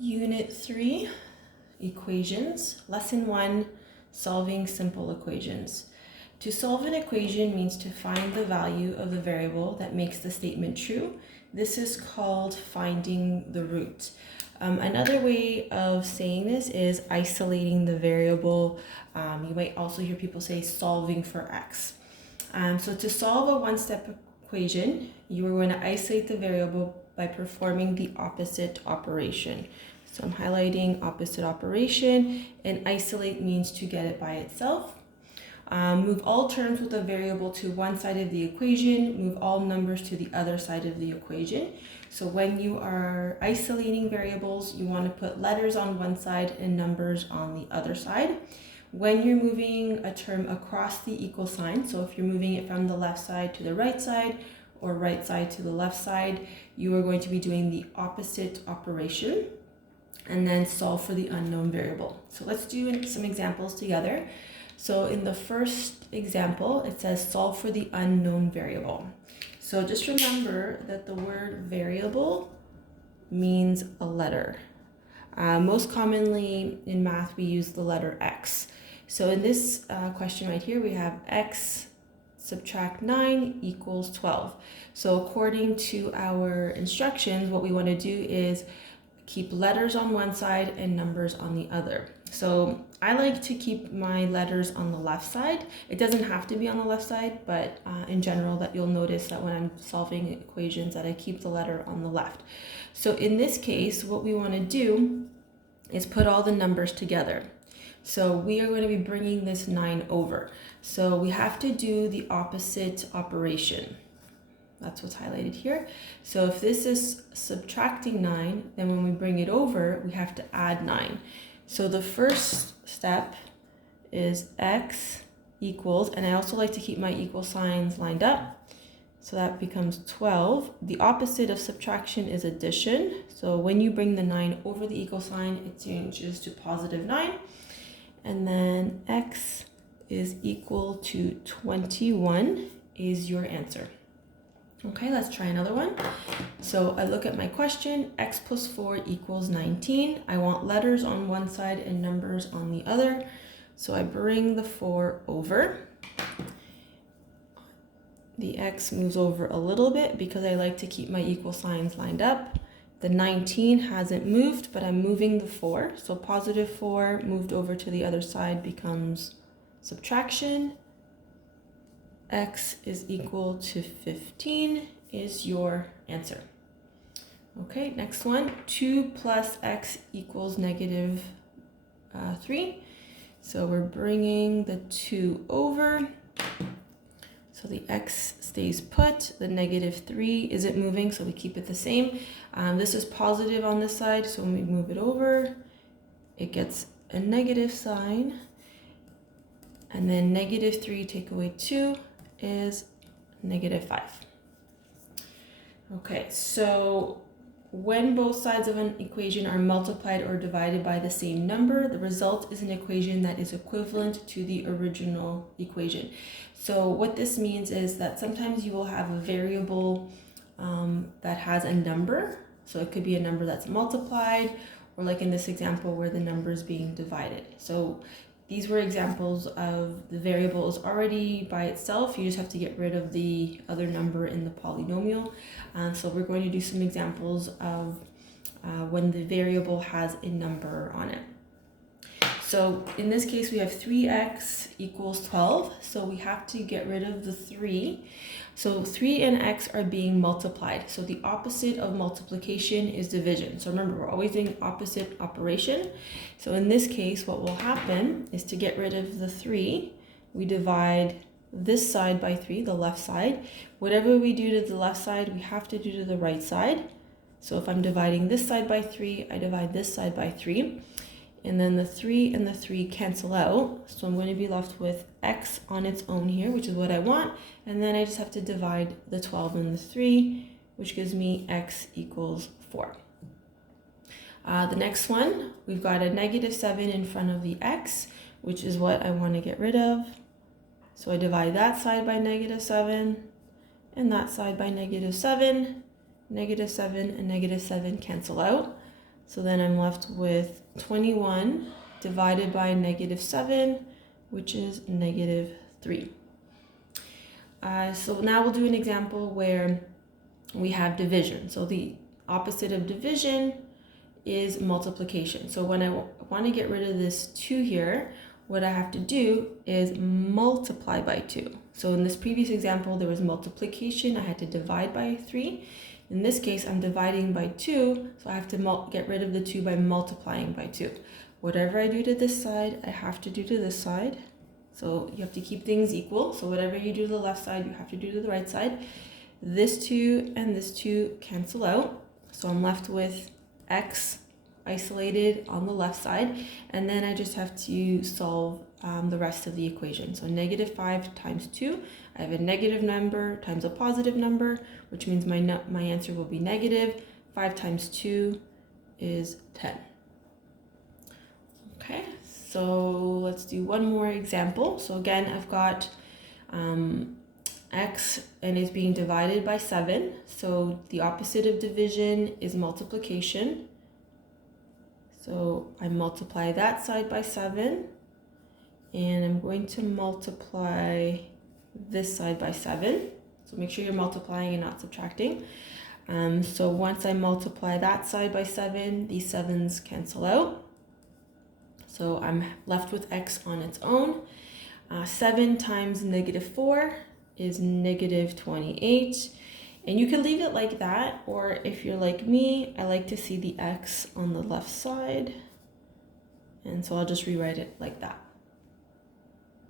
Unit 3, Equations, Lesson 1, Solving Simple Equations. To solve an equation means to find the value of the variable that makes the statement true. This is called finding the root. Another way of saying this is isolating the variable. You might also hear people say solving for x. So to solve a one-step equation, you are going to isolate the variable by performing the opposite operation. So I'm highlighting opposite operation, and isolate means to get it by itself. Move all terms with a variable to one side of the equation, move all numbers to the other side of the equation. So when you are isolating variables, you want to put letters on one side and numbers on the other side. When you're moving a term across the equal sign, so if you're moving it from the left side to the right side or right side to the left side, you are going to be doing the opposite operation and then solve for the unknown variable. So let's do some examples together. So in the first example, it says solve for the unknown variable. So just remember that the word variable means a letter. Most commonly in math, we use the letter x. So in this question right here, we have x subtract 9 equals 12. So according to our instructions, what we want to do is keep letters on one side and numbers on the other. So I like to keep my letters on the left side. It doesn't have to be on the left side, but in general that you'll notice that when I'm solving equations that I keep the letter on the left. So in this case, what we want to do is put all the numbers together. So we are going to be bringing this 9 over. So we have to do the opposite operation. That's what's highlighted here. So if this is subtracting 9, then when we bring it over, we have to add 9. So the first step is x equals, and I also like to keep my equal signs lined up. So that becomes 12. The opposite of subtraction is addition. So when you bring the 9 over the equal sign, it changes to positive 9. And then x is equal to 21 is your answer. Okay, let's try another one. So I look at my question, x plus 4 equals 19. I want letters on one side and numbers on the other. So I bring the 4 over. The x moves over a little bit because I like to keep my equal signs lined up. The 19 hasn't moved, but I'm moving the 4. So positive 4 moved over to the other side becomes subtraction. X is equal to 15 is your answer. Okay, next one. 2 plus x equals negative 3. So we're bringing the 2 over. So the x stays put. The negative 3 isn't moving, so we keep it the same. This is positive on this side, so when we move it over, it gets a negative sign. And then negative 3 take away 2 is negative 5. Okay, so when both sides of an equation are multiplied or divided by the same number, the result is an equation that is equivalent to the original equation. So what this means is that sometimes you will have a variable that has a number. So it could be a number that's multiplied, or like in this example where the number is being divided. So these were examples of the variable is already by itself. You just have to get rid of the other number in the polynomial. So we're going to do some examples of when the variable has a number on it. So in this case, we have 3x equals 12. So we have to get rid of the 3. So 3 and x are being multiplied. So the opposite of multiplication is division. So remember, we're always doing opposite operation. So in this case, what will happen is to get rid of the 3, we divide this side by 3, the left side. Whatever we do to the left side, we have to do to the right side. So if I'm dividing this side by 3, I divide this side by 3. And then the 3 and the 3 cancel out. So I'm going to be left with x on its own here, which is what I want. And then I just have to divide the 12 and the 3, which gives me x equals 4. The next one, we've got a negative 7 in front of the x, which is what I want to get rid of. So I divide that side by negative 7 and that side by negative 7. Negative 7 and negative 7 cancel out. So then I'm left with 21 divided by -7, which is -3. So now we'll do an example where we have division. So the opposite of division is multiplication. So when I want to get rid of this 2 here, what I have to do is multiply by 2. So in this previous example, there was multiplication. I had to divide by 3. In this case, I'm dividing by 2, so I have to get rid of the 2 by multiplying by 2. Whatever I do to this side, I have to do to this side. So you have to keep things equal. So whatever you do to the left side, you have to do to the right side. This 2 and this 2 cancel out. So I'm left with x isolated on the left side. And then I just have to solve the rest of the equation. So -5 times 2. I have a negative number times a positive number, which means my answer will be negative. 5 times 2 is 10. Okay, so let's do one more example. So again, I've got x and it's being divided by 7. So the opposite of division is multiplication. So I multiply that side by 7, and I'm going to multiply this side by 7. So make sure you're multiplying and not subtracting. So once I multiply that side by 7, these 7s cancel out. So I'm left with x on its own. 7 times -4 is -28. And you can leave it like that, or if you're like me, I like to see the x on the left side. And so I'll just rewrite it like that.